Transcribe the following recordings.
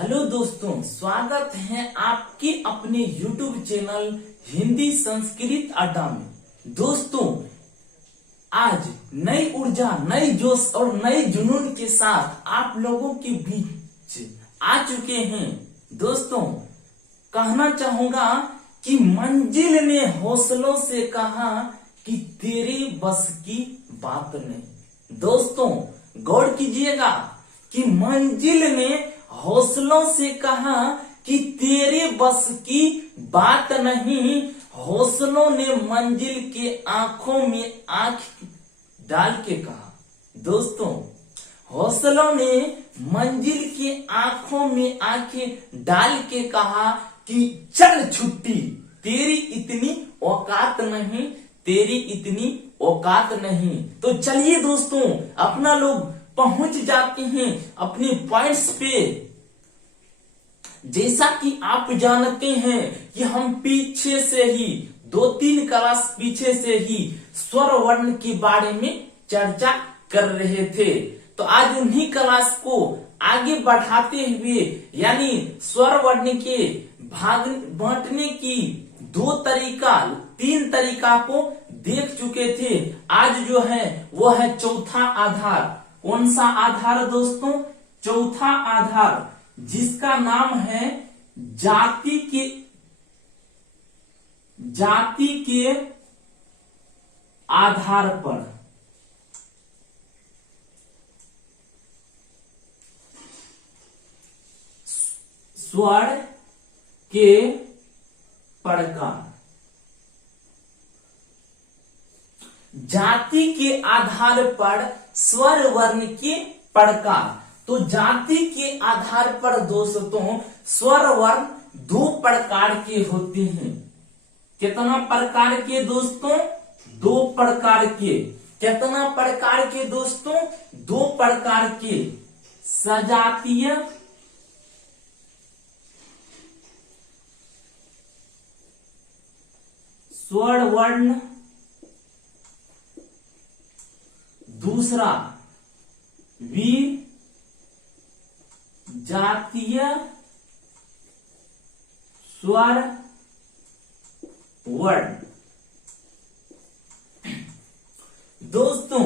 Hello दोस्तों, स्वागत है आपके अपने YouTube चैनल हिंदी संस्कृत अड्डा में। दोस्तों, आज नई ऊर्जा, नई जोश और नई जुनून के साथ आप लोगों के बीच आ चुके हैं। दोस्तों, कहना चाहूंगा कि मंजिल ने हौसलों से कहा कि तेरे बस की बात नहीं। दोस्तों, गौर कीजिएगा कि मंजिल ने हौसलों से कहा कि तेरे बस की बात नहीं। हौसलों ने मंजिल के आंखों में आंख डाल के कहा। दोस्तों, हौसलों ने मंजिल के आंखों में आंखें डाल के कहा कि चल छुट्टी, तेरी इतनी औकात नहीं, तेरी इतनी औकात नहीं। तो चलिए दोस्तों, अपना लोग पहुंच जाते हैं अपने पॉइंट्स पे। जैसा कि आप जानते हैं कि हम पीछे से ही 2-3 क्लास पीछे से ही स्वर वर्ण के बारे में चर्चा कर रहे थे। तो आज उन्हीं क्लास को आगे बढ़ाते हुए, यानी स्वर वर्ण के भाग बांटने की 3 तरीका को देख चुके थे। आज जो है वो है चौथा आधार। कौन सा आधार दोस्तों? चौथा आधार, जिसका नाम है जाति के आधार पर। स्वर के प्रकार। जाति के आधार पर स्वर वर्ण के प्रकार। तो जाति के आधार पर दोस्तों स्वर वर्ण 2 प्रकार के होते हैं। कितना प्रकार के दोस्तों? 2 प्रकार के। कितना प्रकार के दोस्तों? 2 प्रकार के। सजातीय स्वर वर्ण, दूसरा जातीय स्वर वर्ण। दोस्तों,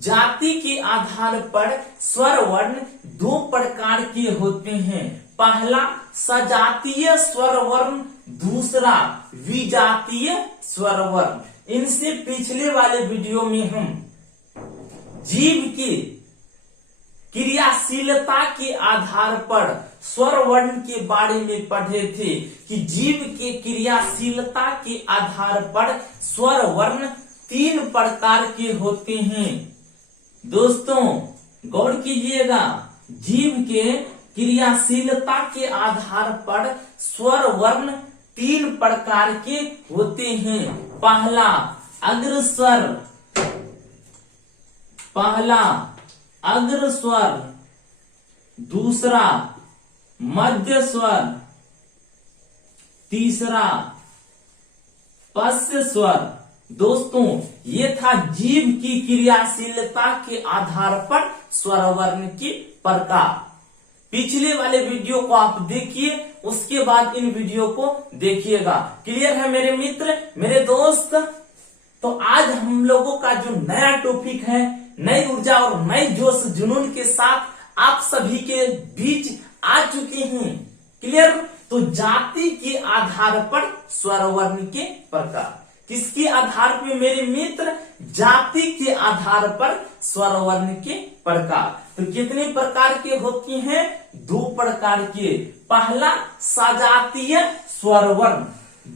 जाति के आधार पर स्वर वर्ण 2 प्रकार के होते हैं। पहला सजातीय स्वर वर्ण, दूसरा विजातीय स्वर वर्ण। इनसे पिछले वाले वीडियो में हम जीव की क्रियाशीलता के आधार पर स्वर वर्ण के बारे में पढ़े थे कि जीव के क्रियाशीलता के आधार पर स्वर वर्ण 3 प्रकार के होते हैं। दोस्तों, गौर कीजिएगा, जीव के क्रियाशीलता के आधार पर स्वर वर्ण 3 प्रकार के होते हैं। पहला अग्र स्वर, दूसरा मध्य स्वर, तीसरा पश्च स्वर। दोस्तों, ये था जीव की क्रियाशीलता के आधार पर स्वर वर्ण के प्रकार। पिछले वाले वीडियो को आप देखिए, उसके बाद इन वीडियो को देखिएगा। क्लियर है मेरे मित्र, मेरे दोस्त? तो आज हम लोगों का जो नया टॉपिक है, नई ऊर्जा और नई जोश जुनून के साथ आप सभी के बीच आ चुके हैं। क्लियर? तो जाति के आधार पर स्वर वर्ण के प्रकार। किसके आधार पे मेरे मित्र? जाति के आधार पर स्वर वर्ण के प्रकार। तो कितने प्रकार के होते हैं? 2 प्रकार के। पहला सजातीय स्वर वर्ण,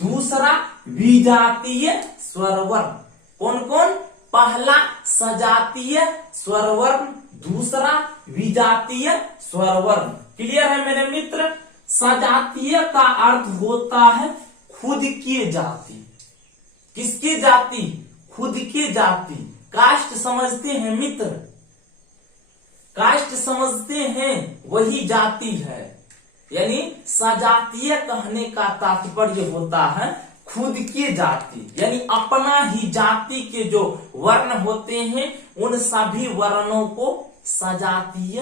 दूसरा विजातीय स्वर वर्ण। कौन कौन? पहला सजातीय स्वर वर्ण, दूसरा विजातीय स्वर वर्ण। क्लियर है मेरे मित्र? सजातीय का अर्थ होता है खुद की जाति। किसकी जाति? खुद की जाति। कास्ट समझते हैं मित्र? कास्ट समझते हैं, वही जाति है। यानी सजातीय कहने का तात्पर्य होता है खुद की जाति, यानी अपना ही जाति के जो वर्ण होते हैं उन सभी वर्णों को सजातीय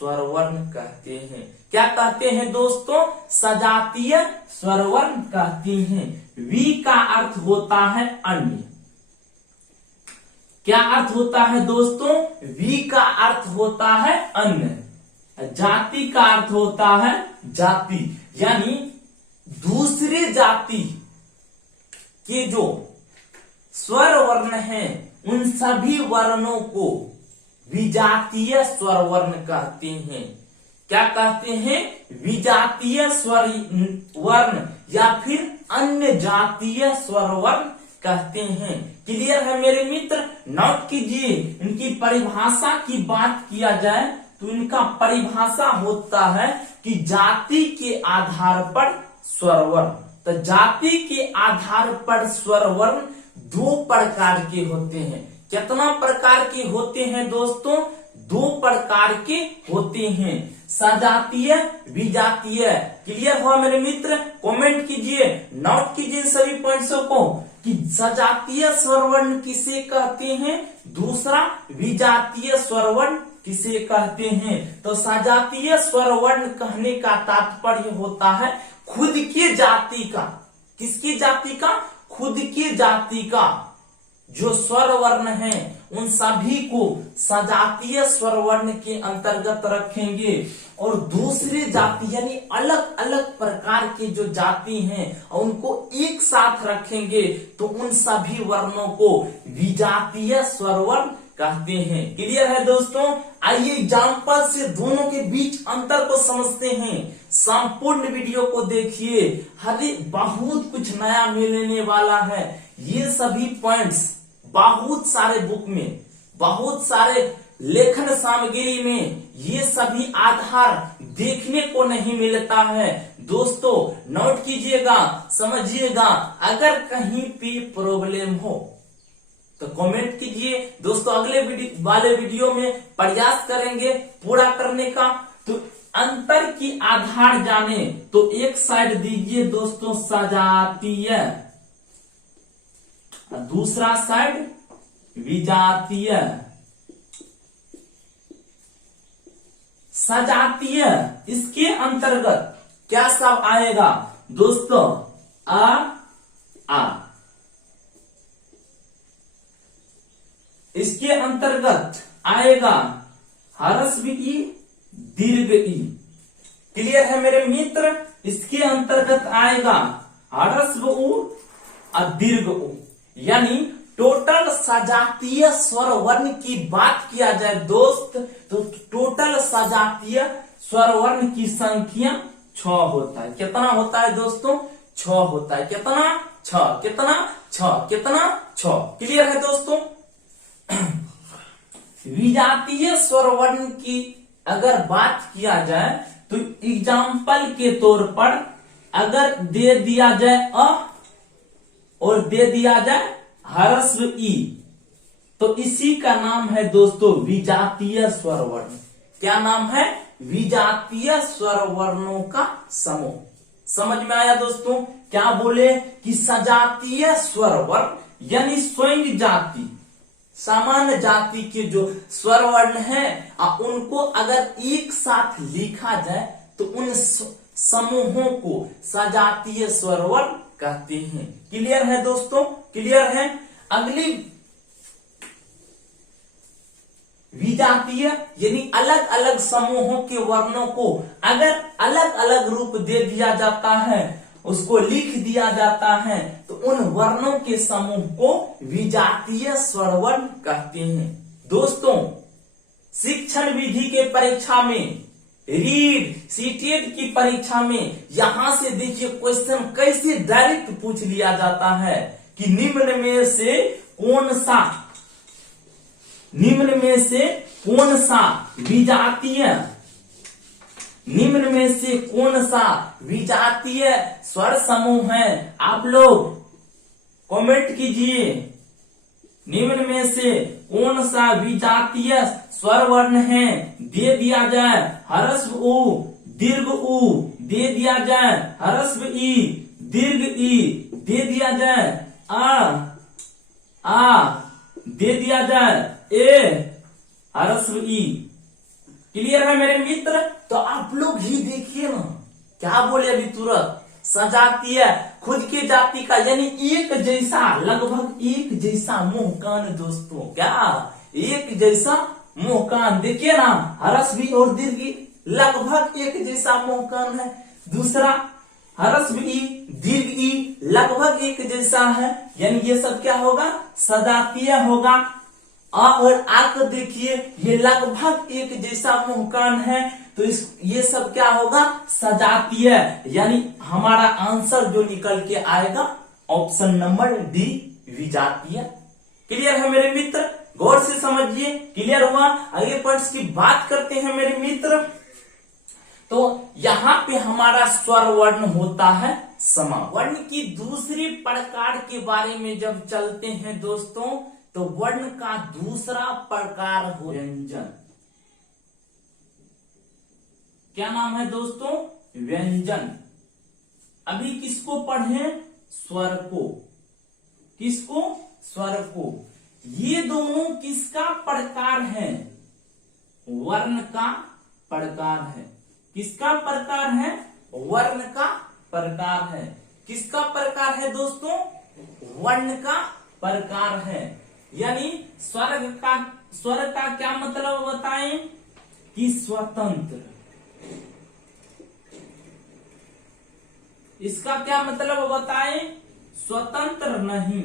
स्वरवर्ण कहते हैं। क्या कहते हैं दोस्तों? सजातीय स्वरवर्ण कहते हैं। वी का अर्थ होता है अन्य। क्या अर्थ होता है दोस्तों? वी का अर्थ होता है अन्य। जाति का अर्थ होता है जाति, यानी दूसरे जाति के जो स्वर वर्ण हैं उन सभी वर्णों को विजातीय स्वर वर्ण कहते हैं। क्या कहते हैं? विजातीय स्वर वर्ण या फिर अन्य जातीय स्वर वर्ण कहते हैं। क्लियर है मेरे मित्र? नोट कीजिए, इनकी परिभाषा की बात किया जाए तो इनका परिभाषा होता है कि जाति के आधार पर स्वर वर्ण। तो जाति के आधार पर स्वर वर्ण दो प्रकार के होते हैं। कितना प्रकार के होते हैं दोस्तों? दो प्रकार के होते हैं, सजातीय, विजातीय। क्लियर हुआ मेरे मित्र? कमेंट कीजिए, नोट कीजिए सभी पॉइंट्सों को कि सजातीय स्वरवर्ण किसे कहते हैं, दूसरा विजातीय स्वरवर्ण किसे कहते हैं। तो सजातीय स्वरवर्ण कहने का तात्पर्य होता है खुद के जाति का। किसकी जाति का? खुद के जाति का जो स्वर वर्ण है उन सभी को सजातीय स्वर वर्ण के अंतर्गत रखेंगे, और दूसरे जाति यानी अलग अलग प्रकार के जो जाति हैं उनको एक साथ रखेंगे तो उन सभी वर्णों को विजातीय स्वर वर्ण कहते हैं। क्लियर है दोस्तों? आइए एग्जाम्पल से दोनों के बीच अंतर को समझते हैं। संपूर्ण वीडियो को देखिए, हर बहुत कुछ नया मिलने वाला है। ये सभी पॉइंट्स बहुत सारे बुक में, बहुत सारे लेखन सामग्री में ये सभी आधार देखने को नहीं मिलता है। दोस्तों नोट कीजिएगा, समझिएगा। अगर कहीं भी प्रॉब्लम हो तो कमेंट कीजिए। दोस्तों अगले वाले वीडियो में प्रयास करेंगे पूरा करने का। तो अंतर की आधार जाने तो एक साइड दीजिए दोस्तों सजातीय, दूसरा साइड विजातीय। सजातीय, इसके अंतर्गत क्या सब आएगा दोस्तों? आ। इसके अंतर्गत आएगा ह्रस्व ई, दीर्घ ई। क्लियर है मेरे मित्र? इसके अंतर्गत आएगा ह्रस्व उ और दीर्घ उ। यानी टोटल सजातीय स्वर वर्ण की बात किया जाए दोस्त तो टोटल सजातीय स्वर वर्ण की संख्या 6 होता है। कितना होता है दोस्तों? 6 होता है। कितना? 6। कितना? 6। कितना? 6। क्लियर है दोस्तों? विजातीय स्वर वर्ण की अगर बात किया जाए तो एग्जाम्पल के तौर पर अगर दे दिया जाए अ और दे दिया जाए ह्रस्व ई तो इसी का नाम है दोस्तों विजातीय स्वर वर्ण। क्या नाम है? विजातीय स्वर वर्णों का समूह। समझ में आया दोस्तों? क्या बोले कि सजातीय स्वर वर्ण यानी स्वयं जाति, सामान्य जाति के जो स्वर वर्ण है उनको अगर एक साथ लिखा जाए तो उन समूहों को सजातीय स्वर वर्ण कहते हैं। क्लियर है दोस्तों? क्लियर है? अगली विजातीय यानी अलग अलग समूहों के वर्णों को अगर अलग अलग रूप दे दिया जाता है, उसको लिख दिया जाता है तो उन वर्णों के समूह को विजातीय स्वर वर्ण कहते हैं। दोस्तों शिक्षण विधि के परीक्षा में, रीड सीटेट की परीक्षा में यहां से देखिए क्वेश्चन कैसे डायरेक्ट पूछ लिया जाता है कि निम्न में से कौन सा विजातीय, निम्न में से कौन सा विजातीय स्वर समूह है? आप लोग कमेंट कीजिए। निम्न में से कौन सा विजातीय स्वर वर्ण है? दे दिया जाए ह्रस्व उ, दीर्घ उ, दे दिया जाए ह्रस्व ई, दीर्घ ई, दे दिया जाए आ, दे दिया जाए ए, ह्रस्व ई। क्लियर है मेरे मित्र? तो आप लोग ही देखिए ना, क्या बोले अभी तुरंत, सजातीय खुद के जाति का यानी एक जैसा, लगभग एक जैसा मुंह कान दोस्तों, क्या एक जैसा मुंह कान, देखिए ना, ह्रस्व ई और दीर्घ ई लगभग एक जैसा मुंह कान है। दूसरा ह्रस्व ई दीर्घ ई लगभग एक जैसा है, यानी ये सब क्या होगा, सजातीय होगा। आ और आ को देखिए, ये लगभग एक जैसा मुंह कान है, तो ये सब क्या होगा, सजातीय, यानी हमारा आंसर जो निकल के आएगा ऑप्शन नंबर डी, विजातीय। क्लियर है मेरे मित्र? गौर से समझिए। क्लियर हुआ? अगले पॉइंट्स की बात करते हैं मेरे मित्र। तो यहां पे हमारा स्वर वर्ण होता है समा। वर्ण की दूसरी प्रकार के बारे में जब चलते हैं दोस्तों, तो वर्ण का दूसरा प्रकार हो व्यंजन। क्या नाम है दोस्तों? व्यंजन। अभी किसको पढ़े? स्वर को। किसको? स्वर को। ये दोनों किसका प्रकार है? वर्ण का प्रकार है। किसका प्रकार है? वर्ण का प्रकार है। किसका प्रकार है दोस्तों? वर्ण का प्रकार है। यानी स्वर का क्या मतलब बताएं? कि स्वतंत्र। इसका क्या मतलब बताएं? स्वतंत्र नहीं।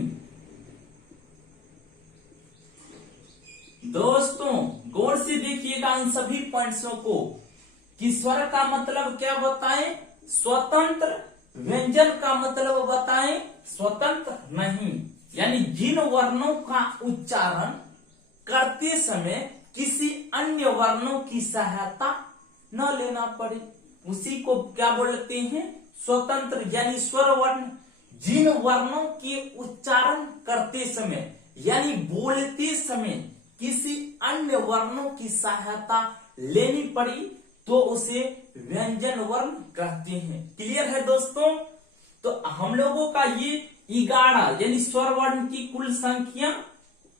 दोस्तों गौर से देखिएगा इन सभी पॉइंट्सों को, कि स्वर का मतलब क्या बताएं? स्वतंत्र। व्यंजन का मतलब बताएं? स्वतंत्र नहीं। यानी जिन वर्णों का उच्चारण करते समय किसी अन्य वर्णों की सहायता न लेना पड़े, उसी को क्या बोलते हैं? स्वतंत्र। यानी स्वर वर्ण जिन वर्णों के उच्चारण करते समय यानी बोलते समय किसी अन्य वर्णों की सहायता लेनी पड़ी, तो उसे व्यंजन वर्ण कहते हैं। क्लियर है दोस्तों? तो हम लोगों का ये 11 यानी स्वर वर्ण की कुल संख्या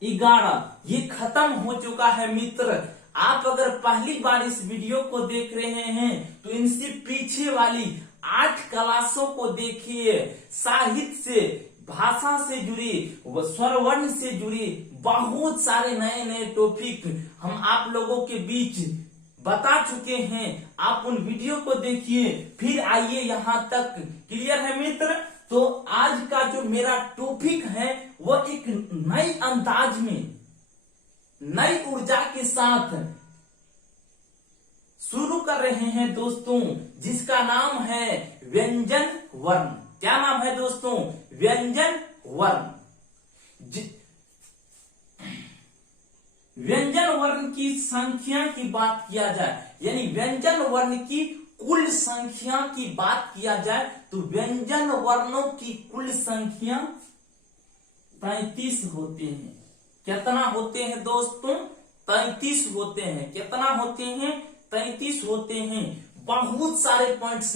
11, ये खत्म हो चुका है मित्र। आप अगर पहली बार इस वीडियो को देख रहे हैं तो इनसे पीछे वाली 8 क्लासों को देखिए। साहित्य से, भाषा से जुड़ी, स्वर वर्ण से जुड़ी बहुत सारे नए नए टॉपिक हम आप लोगों के बीच बता चुके हैं। आप उन वीडियो को देखिए, फिर आइए यहाँ तक। क्लियर है मित्र? तो आज का जो मेरा टॉपिक है वो एक नई अंदाज में, नई ऊर्जा के साथ शुरू कर रहे हैं दोस्तों, जिसका नाम है व्यंजन वर्ण। क्या नाम है दोस्तों? व्यंजन वर्ण। व्यंजन वर्ण की संख्या की बात किया जाए, यानी व्यंजन वर्ण की कुल संख्या की बात किया जाए, तो व्यंजन वर्णों की कुल संख्या 33 होते हैं। कितना होते हैं दोस्तों? 33 होते हैं। कितना होते हैं? 33 होते हैं। बहुत सारे पॉइंट्स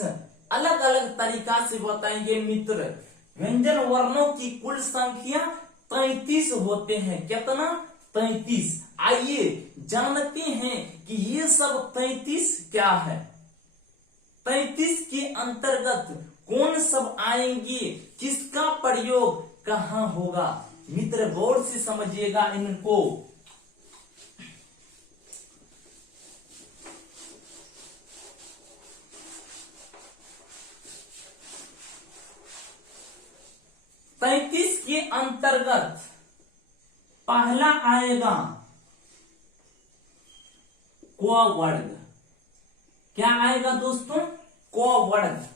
अलग अलग तरीका से बताएंगे मित्र। व्यंजन वर्णों की कुल संख्या 33 होते हैं। कितना? 33। आइए जानते हैं कि ये सब 33 क्या है। 33 के अंतर्गत कौन सब आएंगे, किसका प्रयोग कहां होगा? मित्र गौर से समझिएगा इनको। तैतीस के अंतर्गत पहला आएगा क वर्ग। क्या आएगा दोस्तों? क वर्ग।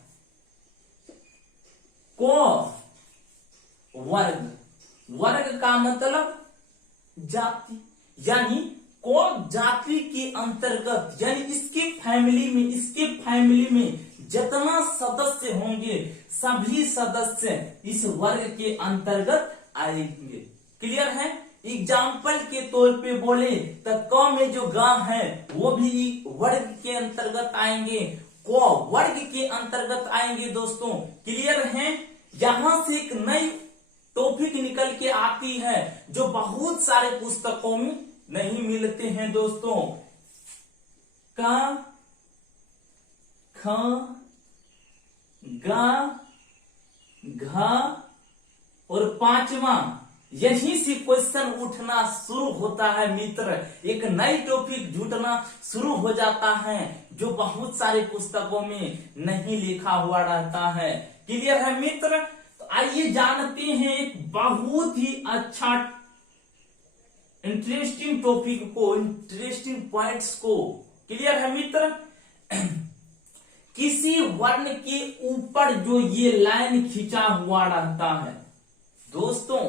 क वर्ग। वर्ग का मतलब जाति, यानी क जाति के अंतर्गत, यानी इसके फैमिली में जितना सदस्य होंगे सभी सदस्य इस वर्ग के अंतर्गत आएंगे। क्लियर है? एग्जाम्पल के तौर पे बोले तो क में जो गा है वो भी वर्ग के अंतर्गत आएंगे, क वर्ग के अंतर्गत आएंगे दोस्तों। क्लियर है? यहां से एक नई टॉपिक निकल के आती है जो बहुत सारे पुस्तकों में नहीं मिलते हैं दोस्तों। का, ख, गा, घा और पांचवा यहीं से क्वेश्चन उठना शुरू होता है मित्र। एक नई टॉपिक जुटना शुरू हो जाता है जो बहुत सारे पुस्तकों में नहीं लिखा हुआ रहता है। क्लियर है मित्र? तो आइए जानते हैं एक बहुत ही अच्छा इंटरेस्टिंग टॉपिक को, इंटरेस्टिंग पॉइंट्स को। क्लियर है मित्र? किसी वर्ण के ऊपर जो ये लाइन खींचा हुआ रहता है, दोस्तों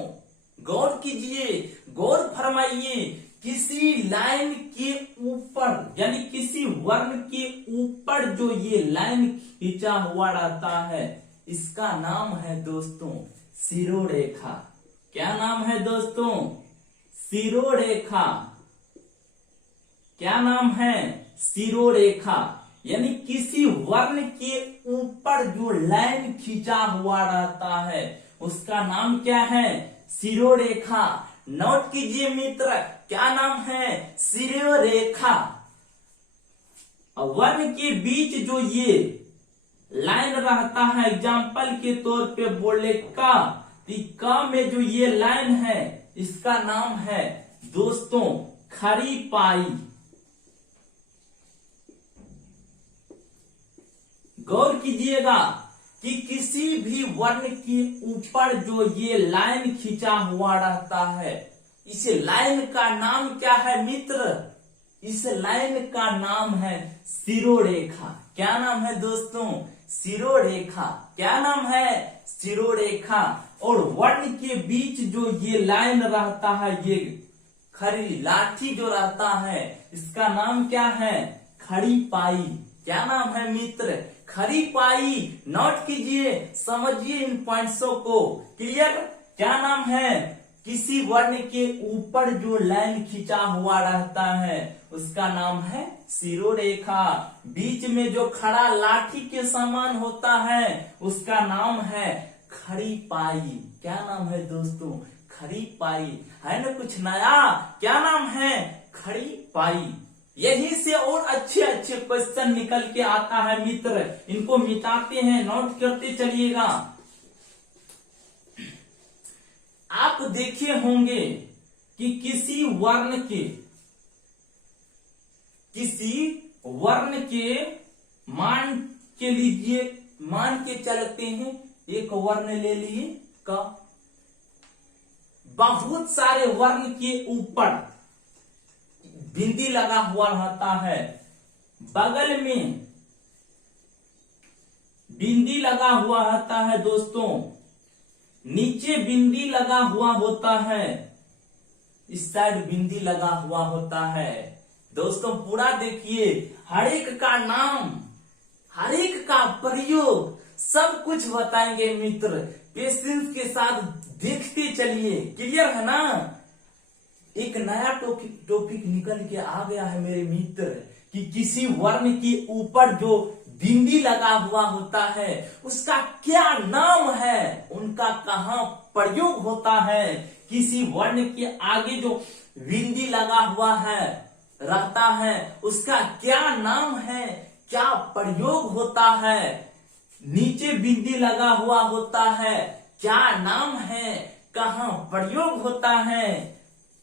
गौर कीजिए, गौर फरमाइए, किसी लाइन के ऊपर यानी किसी वर्ण के ऊपर जो ये लाइन खींचा हुआ रहता है, इसका नाम है दोस्तों शिरोरेखा। क्या नाम है दोस्तों? शिरोरेखा। क्या नाम है? शिरोरेखा। यानी किसी वर्ण के ऊपर जो लाइन खींचा हुआ रहता है उसका नाम क्या है? शिरोरेखा। नोट कीजिए मित्र, क्या नाम है? शिरोरेखा। वर्ण के बीच जो ये लाइन रहता है, एग्जाम्पल के तौर पे बोले का, का में जो ये लाइन है इसका नाम है दोस्तों खड़ी पाई। गौर कीजिएगा कि किसी भी वर्ण के ऊपर जो ये लाइन खींचा हुआ रहता है, इस लाइन का नाम क्या है मित्र? इस लाइन का नाम है शिरोरेखा। क्या नाम है दोस्तों? शिरोरेखा। क्या नाम है? शिरोरेखा। और वर्ण के बीच जो ये लाइन रहता है, ये खड़ी लाठी जो रहता है, इसका नाम क्या है? खड़ी पाई। क्या नाम है मित्र? खड़ी पाई। नोट कीजिए, समझिए इन पॉइंट्सों को। क्लियर? क्या नाम है? किसी वर्ण के ऊपर जो लाइन खींचा हुआ रहता है उसका नाम है शिरोरेखा। बीच में जो खड़ा लाठी के समान होता है उसका नाम है खड़ी पाई। क्या नाम है दोस्तों? खड़ी पाई। है ना कुछ नया? क्या नाम है? खड़ी पाई। यहीं से और अच्छे अच्छे क्वेश्चन निकल के आता है मित्र। इनको मिटाते हैं, नोट करते चलिएगा। आप देखे होंगे कि किसी वर्ण के मान के लीजिए, मान के चलते हैं, एक वर्ण ले लिए का, बहुत सारे वर्ण के ऊपर बिंदी लगा हुआ रहता है, बगल में बिंदी लगा हुआ रहता है दोस्तों, नीचे बिंदी लगा हुआ होता है, इस साइड बिंदी लगा हुआ होता है। दोस्तों पूरा देखिए, हर एक का नाम, हर एक का प्रयोग, सब कुछ बताएंगे मित्र। पेशेंस के साथ देखते चलिए। क्लियर है ना? एक नया टॉपिक निकल के आ गया है मेरे मित्र कि किसी वर्ण के ऊपर जो बिंदी लगा हुआ होता है उसका क्या नाम है, उनका कहाँ प्रयोग होता है। किसी वर्ण के आगे जो बिंदी लगा हुआ है रहता है उसका क्या नाम है, क्या प्रयोग होता है। नीचे बिंदी लगा हुआ होता है, क्या नाम है, कहाँ प्रयोग होता है।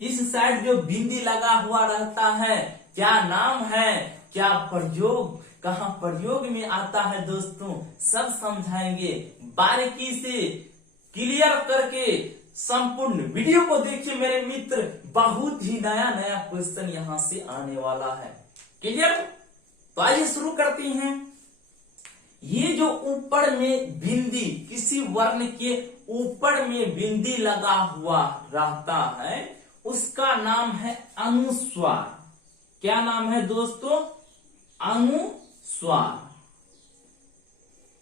इस साइड जो बिंदी लगा हुआ रहता है, क्या नाम है, क्या प्रयोग, कहाँ प्रयोग में आता है दोस्तों, सब समझाएंगे बारीकी से। क्लियर करके संपूर्ण वीडियो को देखिए मेरे मित्र, बहुत ही नया नया क्वेश्चन यहां से आने वाला है। क्लियर? तो आइए शुरू करते हैं। ये जो ऊपर में बिंदी, किसी वर्ण के ऊपर में बिंदी लगा हुआ रहता है उसका नाम है अनुस्वार। क्या नाम है दोस्तों? अनुस्वार।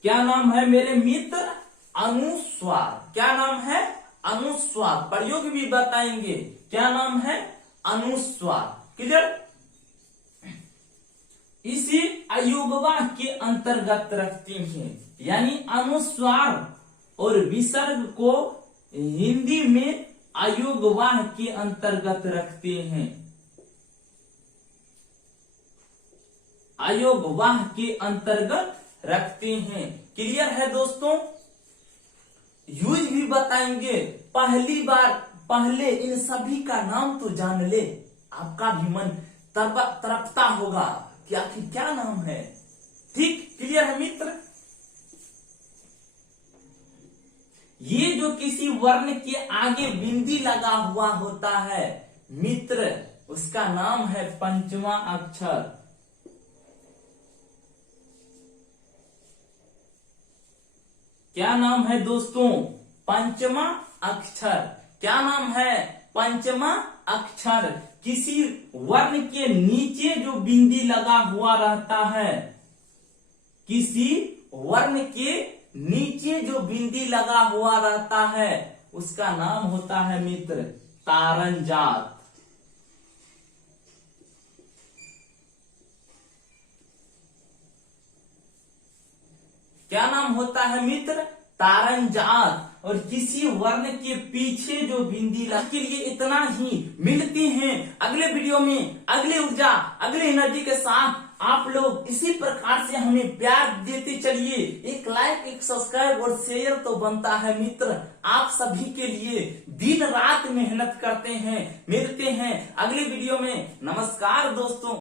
क्या नाम है मेरे मित्र? अनुस्वार। क्या नाम है? अनुस्वार। प्रयोग भी बताएंगे। क्या नाम है? अनुस्वार। क्लियर? इसी अयुग्मा के अंतर्गत रखते हैं, यानी अनुस्वार और विसर्ग को हिंदी में अयुग्वाह के अंतर्गत रखते हैं। आयोग वाह के अंतर्गत रखते हैं। क्लियर है दोस्तों। यूज भी बताएंगे। पहले इन सभी का नाम तो जान ले। आपका भी मन तड़पता होगा कि आखिर क्या नाम है। ठीक, क्लियर है मित्र। ये जो किसी वर्ण के आगे बिंदी लगा हुआ होता है मित्र, उसका नाम है पंचमा अक्षर। क्या नाम है दोस्तों? पंचमा अक्षर। क्या नाम है? पंचमा अक्षर। किसी वर्ण के नीचे जो बिंदी लगा हुआ रहता है, किसी वर्ण के नीचे जो बिंदी लगा हुआ रहता है, उसका नाम होता है मित्र तारंजात। क्या नाम होता है मित्र? तारंजात। और किसी वर्ण के पीछे जो बिंदी के लिए इतना ही। मिलते हैं अगले वीडियो में अगले ऊर्जा अगले एनर्जी के साथ। आप लोग इसी प्रकार से हमें प्यार देते चलिए। एक लाइक, एक सब्सक्राइब और शेयर तो बनता है मित्र। आप सभी के लिए दिन रात मेहनत करते हैं। मिलते हैं अगले वीडियो में। नमस्कार दोस्तों।